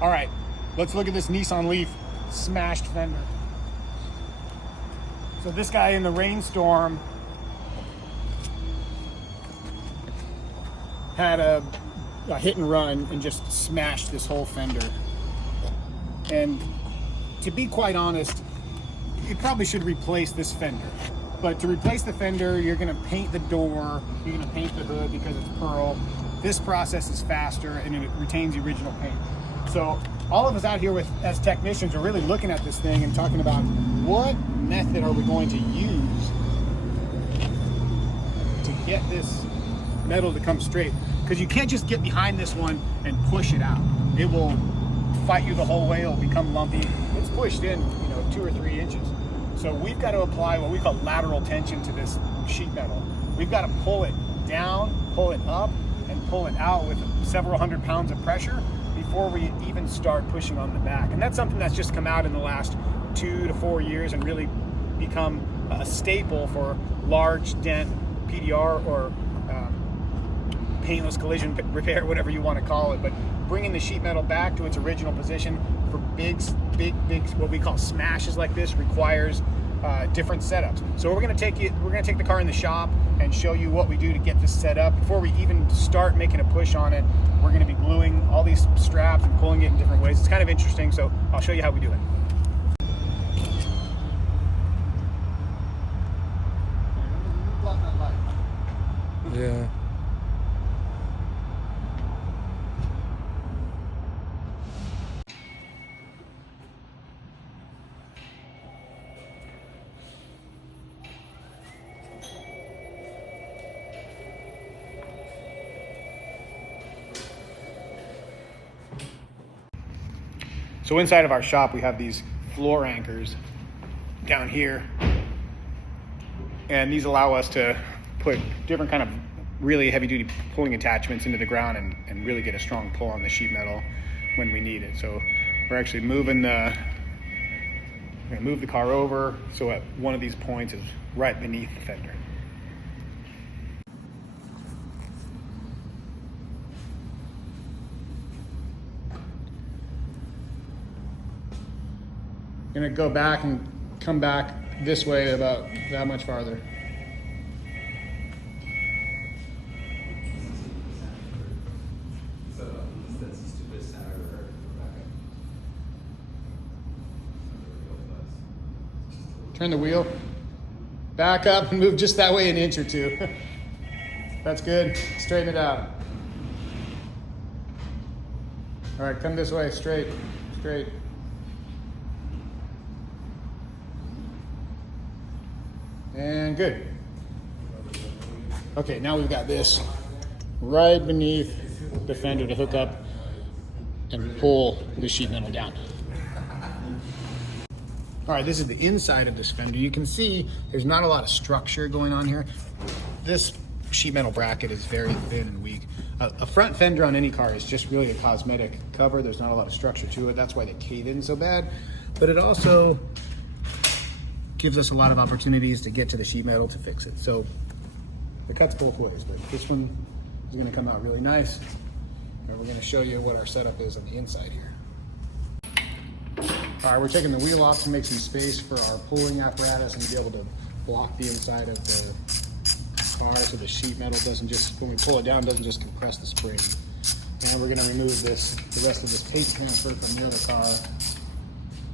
All right, let's look at this Nissan Leaf smashed fender. So this guy in the rainstorm had a hit and run and just smashed this whole fender. And to be quite honest, you probably should replace this fender. But to replace the fender, you're gonna paint the door, you're gonna paint the hood because it's pearl. This process is faster and it retains the original paint. So all of us out here as technicians are really looking at this thing and talking about what method are we going to use to get this metal to come straight. Because you can't just get behind this one and push it out. It will fight you the whole way, it'll become lumpy. It's pushed in, 2 or 3 inches. So we've got to apply what we call lateral tension to this sheet metal. We've got to pull it down, pull it up, and pull it out with several hundred pounds of pressure before we even start pushing on the back. And that's something that's just come out in the last 2 to 4 years and really become a staple for large dent PDR or paintless collision repair, whatever you want to call it. But bringing the sheet metal back to its original position for big, what we call smashes like this requires different setups. So we're gonna take the car in the shop and show you what we do to get this set up. Before we even start making a push on it, we're gonna be gluing all these straps and pulling it in different ways. It's kind of interesting, so I'll show you how we do it. Yeah. So inside of our shop, we have these floor anchors down here. And these allow us to put different kind of really heavy duty pulling attachments into the ground and really get a strong pull on the sheet metal when we need it. So we're actually we're gonna move the car over so at one of these points is right beneath the fender. Gonna go back and come back this way about that much farther. Turn the wheel, back up and move just that way an inch or two. That's good, straighten it out. All right, come this way, straight. And good. Okay, now we've got this right beneath the fender to hook up and pull the sheet metal down. All right, this is the inside of this fender. You can see there's not a lot of structure going on here. This sheet metal bracket is very thin and weak. A front fender on any car is just really a cosmetic cover. There's not a lot of structure to it. That's why they cave in so bad. But it also gives us a lot of opportunities to get to the sheet metal to fix it. So it cuts both ways, but this one is gonna come out really nice. And we're gonna show you what our setup is on the inside here. All right, we're taking the wheel off to make some space for our pulling apparatus and to be able to block the inside of the car so the sheet metal doesn't just, when we pull it down, doesn't just compress the spring. And we're gonna remove the rest of this tape transfer from the other car.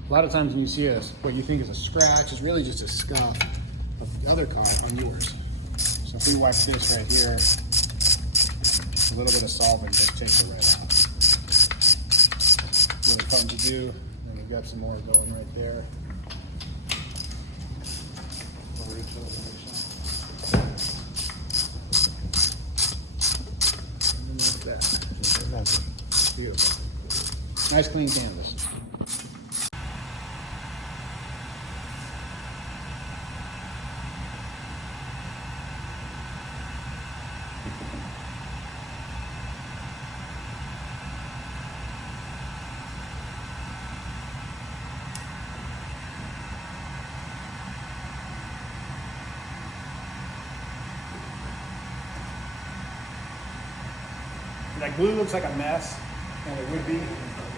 A lot of times when you see what you think is a scratch, is really just a scuff of the other car on yours. So if we wipe this right here, a little bit of solvent just takes it right out. Really fun to do. And we've got some more going right there. Beautiful. Nice clean canvas. That glue looks like a mess, and it would be,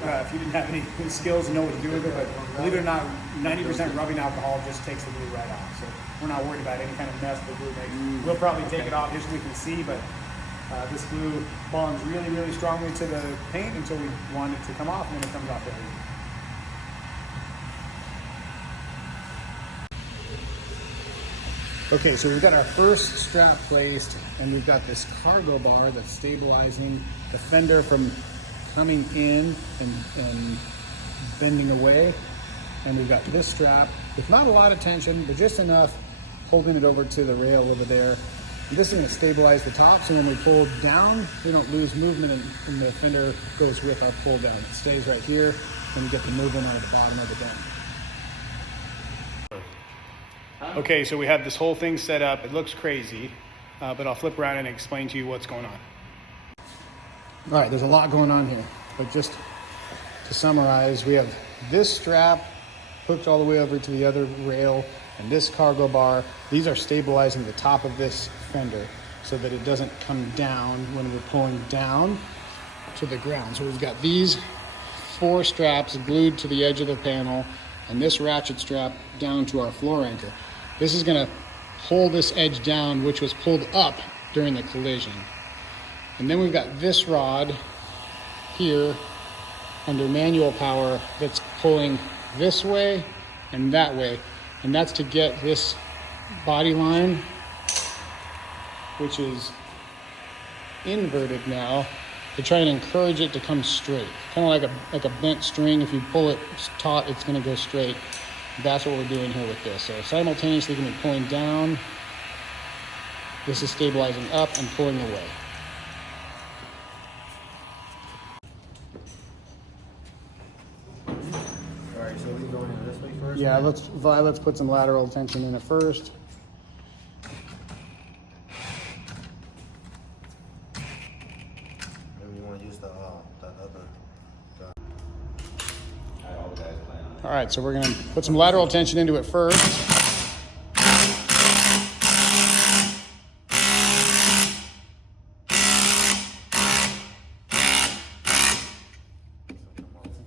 if you didn't have any skills and know what to do with it. But believe it or not, 90% rubbing alcohol just takes the glue right off. So we're not worried about any kind of mess the glue makes. We'll probably take it off just so we can see, but this glue bonds really, really strongly to the paint until we want it to come off, and then it comes off every. Okay, so we've got our first strap placed, and we've got this cargo bar that's stabilizing the fender from coming in and bending away. And we've got this strap with not a lot of tension, but just enough holding it over to the rail over there. And this is going to stabilize the top, so when we pull down, we don't lose movement, and the fender goes with our pull down. It stays right here, and you get the movement out of the bottom of the dent. Okay, so we have this whole thing set up. It looks crazy, but I'll flip around and explain to you what's going on. All right, there's a lot going on here, but just to summarize, we have this strap hooked all the way over to the other rail, and this cargo bar. These are stabilizing the top of this fender so that it doesn't come down when we're pulling down to the ground. So we've got these 4 straps glued to the edge of the panel, and this ratchet strap down to our floor anchor. This is going to pull this edge down, which was pulled up during the collision. And then we've got this rod here under manual power that's pulling this way and that way. And that's to get this body line, which is inverted now, to try and encourage it to come straight. Kind of like a bent string. If you pull it taut, it's going to go straight. That's what we're doing here with this. So simultaneously going to be pulling down. This is stabilizing up and pulling away. All right, so we going in this way first? Yeah, let's put some lateral tension in it first. And we want to use the other. All right, so we're gonna put some lateral tension into it first.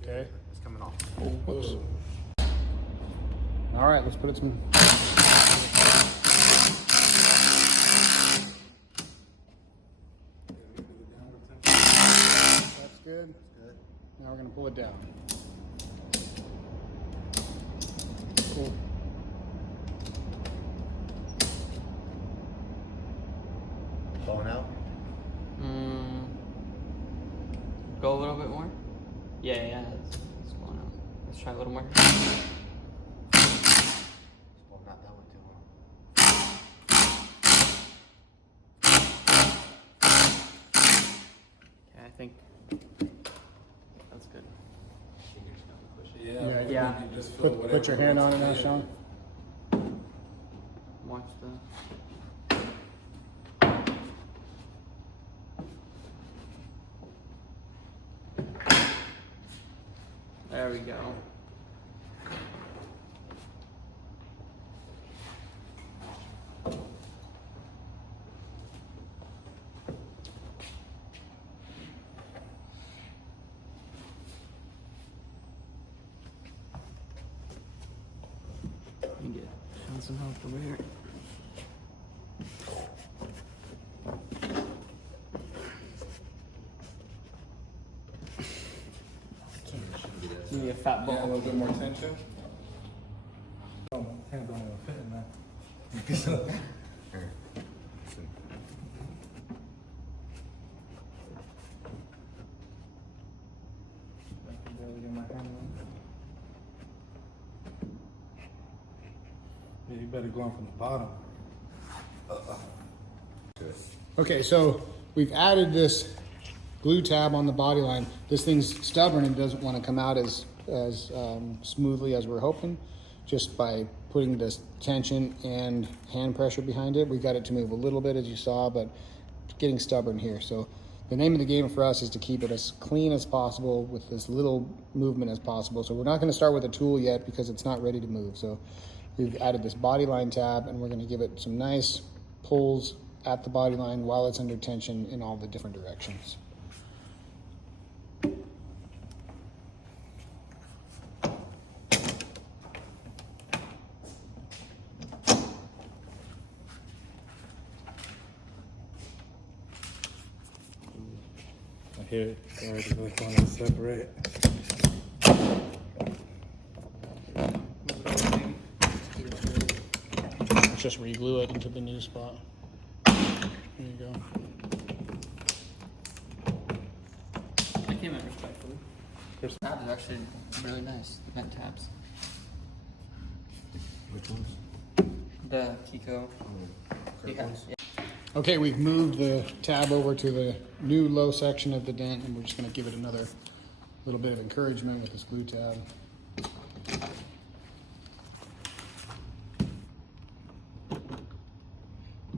Okay. It's coming off. Oh, whoops. All right, let's put it some. That's good. Now we're gonna pull it down. Cool. Blowing out? Go a little bit more. Yeah, it's going out. Let's try a little more. Well, not that one too long. Okay, I think that's good. Yeah. Put your hand on it now, Sean. Watch the. There we go. Let me get Sean some help over here. Give me a fat ball. Yeah, a little bit more tension. Oh, hand don't even fit in there. I can barely get my hand on it. Yeah, you better go on from the bottom. Okay, so we've added this glue tab on the body line. This thing's stubborn and doesn't want to come out as smoothly as we're hoping. Just by putting this tension and hand pressure behind it, we got it to move a little bit, as you saw, but it's getting stubborn here. So the name of the game for us is to keep it as clean as possible with as little movement as possible. So we're not going to start with a tool yet because it's not ready to move. So we've added this body line tab, and we're going to give it some nice pulls at the body line while it's under tension in all the different directions. here. Sorry, just want to separate. Just re-glue it into the new spot. There you go. I came in respectfully. Tabs are actually really nice. Vent tabs. Which ones? The Kiko. Yeah. Okay, we've moved the tab over to the new low section of the dent, and we're just going to give it another little bit of encouragement with this glue tab.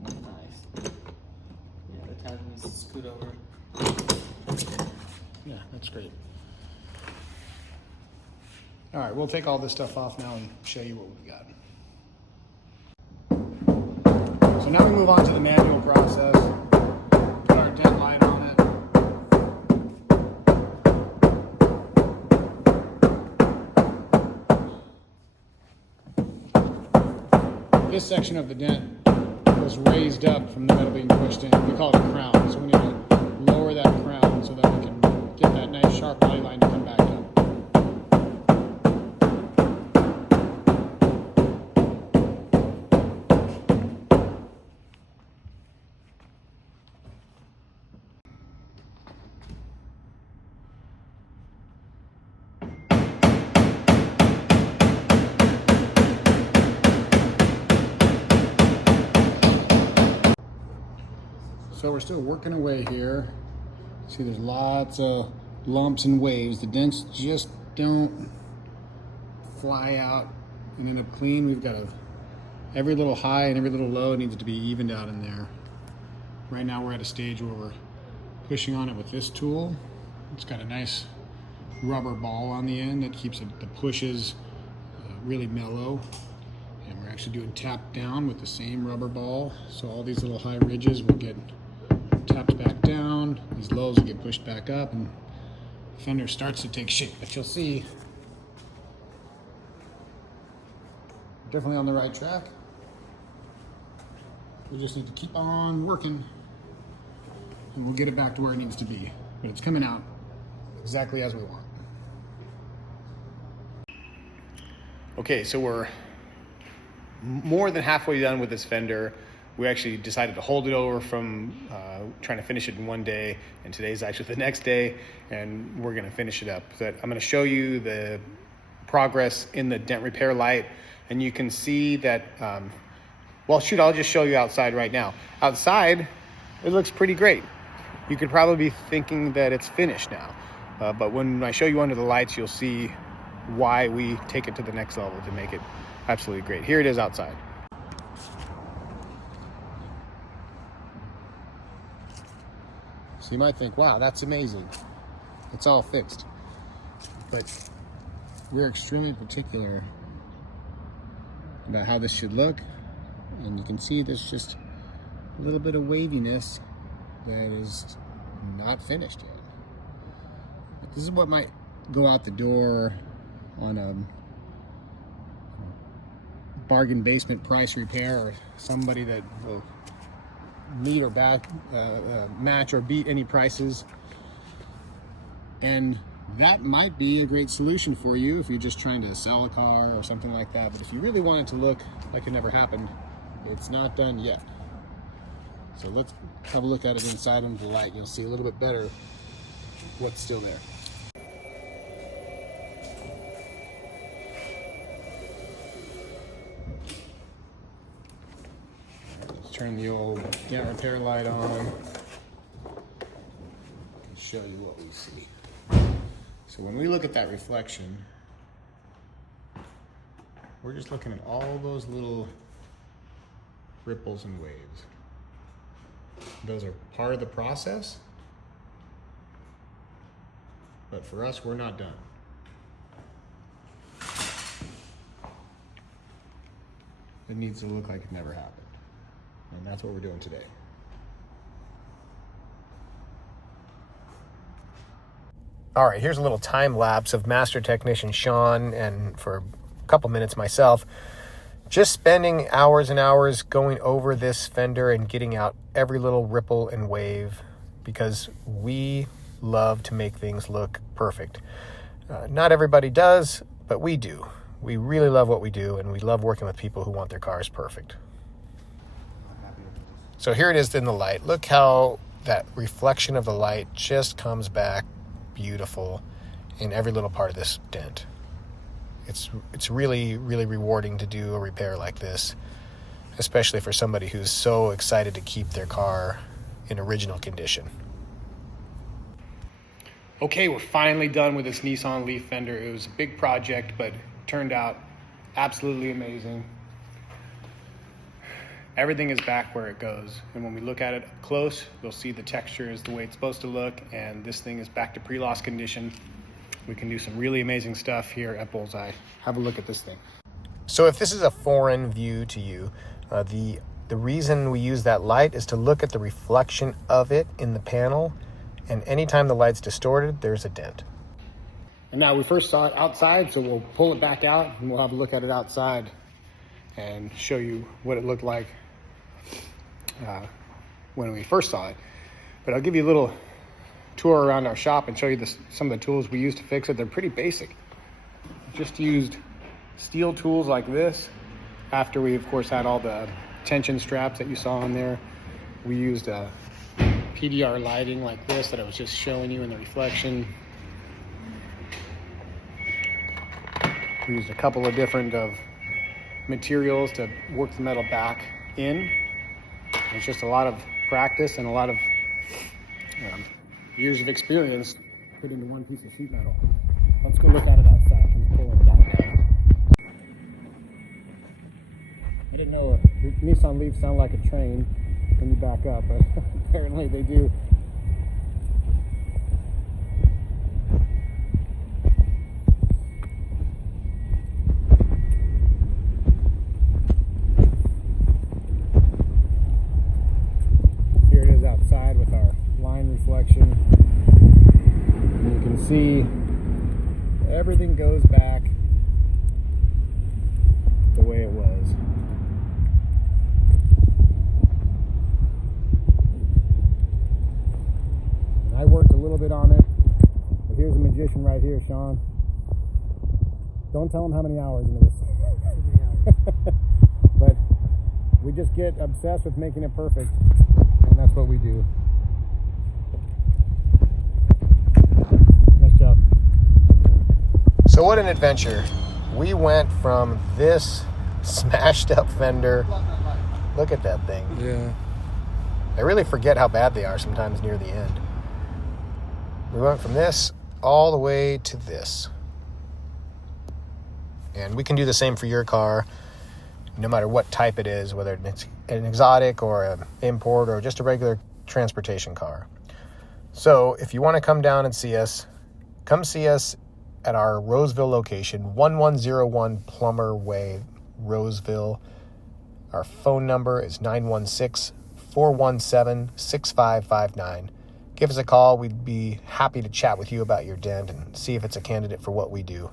Nice. Yeah, the tab needs to scoot over. Yeah, that's great. All right, we'll take all this stuff off now and show you what we've got. So now we move on to the manual process. Put our dent light on it. This section of the dent was raised up from the metal being pushed in. We call it a crown. So we need to lower that crown so that we can get that nice sharp light line to come back up. So we're still working away here. See, there's lots of lumps and waves. The dents just don't fly out and end up clean. We've got every little high and every little low needs to be evened out in there. Right now we're at a stage where we're pushing on it with this tool. It's got a nice rubber ball on the end that keeps the pushes really mellow. And we're actually doing tap down with the same rubber ball. So all these little high ridges will get tapped back down, these lows will get pushed back up, and the fender starts to take shape. But you'll see, we're definitely on the right track. We just need to keep on working, and we'll get it back to where it needs to be. But it's coming out exactly as we want. Okay, so we're more than halfway done with this fender. We actually decided to hold it over from trying to finish it in one day, and today's actually the next day, and we're gonna finish it up. But I'm gonna show you the progress in the dent repair light, and you can see that, well, shoot, I'll just show you outside right now. Outside, it looks pretty great. You could probably be thinking that it's finished now, but when I show you under the lights, you'll see why we take it to the next level to make it absolutely great. Here it is outside. So you might think, wow, that's amazing. It's all fixed. But we're extremely particular about how this should look. And you can see there's just a little bit of waviness that is not finished yet. This is what might go out the door on a bargain basement price repair, or somebody that will meet or match or beat any prices. And that might be a great solution for you if you're just trying to sell a car or something like that. But if you really want it to look like it never happened, it's not done yet. So let's have a look at it inside under the light. You'll see a little bit better what's still there. Turn the old dent repair light on. I can show you what we see. So when we look at that reflection, we're just looking at all those little ripples and waves. Those are part of the process, but for us, we're not done. It needs to look like it never happened. And that's what we're doing today. All right, here's a little time lapse of master technician Sean, and for a couple minutes myself, just spending hours and hours going over this fender and getting out every little ripple and wave, because we love to make things look perfect. Not everybody does, but we do. We really love what we do, and we love working with people who want their cars perfect. So here it is in the light. Look how that reflection of the light just comes back beautiful in every little part of this dent. It's really, really rewarding to do a repair like this, especially for somebody who's so excited to keep their car in original condition. Okay, we're finally done with this Nissan Leaf fender. It was a big project, but turned out absolutely amazing. Everything is back where it goes. And when we look at it up close, you'll see the texture is the way it's supposed to look, and this thing is back to pre-loss condition. We can do some really amazing stuff here at Bullseye. Have a look at this thing. So if this is a foreign view to you, the reason we use that light is to look at the reflection of it in the panel, and anytime the light's distorted, there's a dent. And now we first saw it outside, so we'll pull it back out and we'll have a look at it outside and show you what it looked like when we first saw it. But I'll give you a little tour around our shop and show you some of the tools we use to fix it. They're pretty basic. Just used steel tools like this. After we, of course, had all the tension straps that you saw on there, we used PDR lighting like this that I was just showing you in the reflection. We used a couple of different materials to work the metal back in. It's just a lot of practice and a lot of years of experience put into one piece of sheet metal. Let's go look at it outside. I'm pulling it back out. You didn't know Nissan Leafs sound like a train when you back up, but apparently they do. Here it is outside with our line reflection. And you can see everything goes back the way it was. I worked a little bit on it, but here's a magician right here, Sean. Don't tell him how many hours into this. But we just get obsessed with making it perfect, and that's what we do. Nice job. So what an adventure. We went from this smashed up fender. Look at that thing. Yeah. I really forget how bad they are sometimes near the end. We went from this all the way to this. And we can do the same for your car, no matter what type it is, whether it's an exotic or an import or just a regular transportation car. So if you want to come down and see us, come see us at our Roseville location, 1101 Plummer Way, Roseville. Our phone number is 916-417-6559. Give us a call. We'd be happy to chat with you about your dent and see if it's a candidate for what we do.